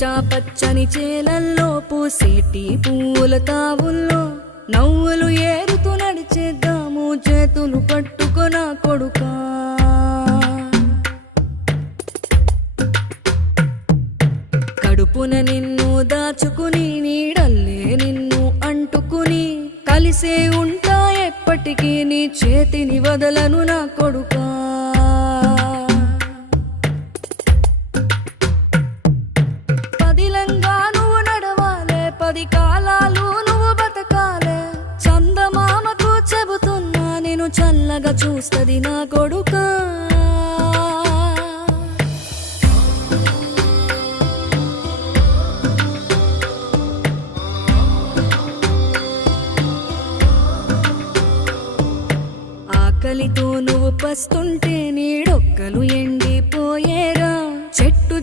పచ్చా పచ్చని చేలల్లో పూసేటి పూల తావుల్లో నవ్వులు ఏరుతూ నడిచేద్దాము చేతులు పట్టుకొన కొడుకా. కడుపున నిన్ను దాచుకుని నీడల్లే నిన్ను అంటుకుని కలిసే ఉంటా ఎప్పటికీ నీ చేతిని వదలను నా కొడుకా. పదిలంగా నువ్వు నడవాలే, 10 కాలాలు నువ్వు బతకాలే. చందమామకు చెబుతున్నా నేను చల్లగా చూస్తది నా కొడుకా. ఆకలితో నువ్వు పస్తుంటే నీడొక్కలు ఎండిపోయేరా. చెట్టు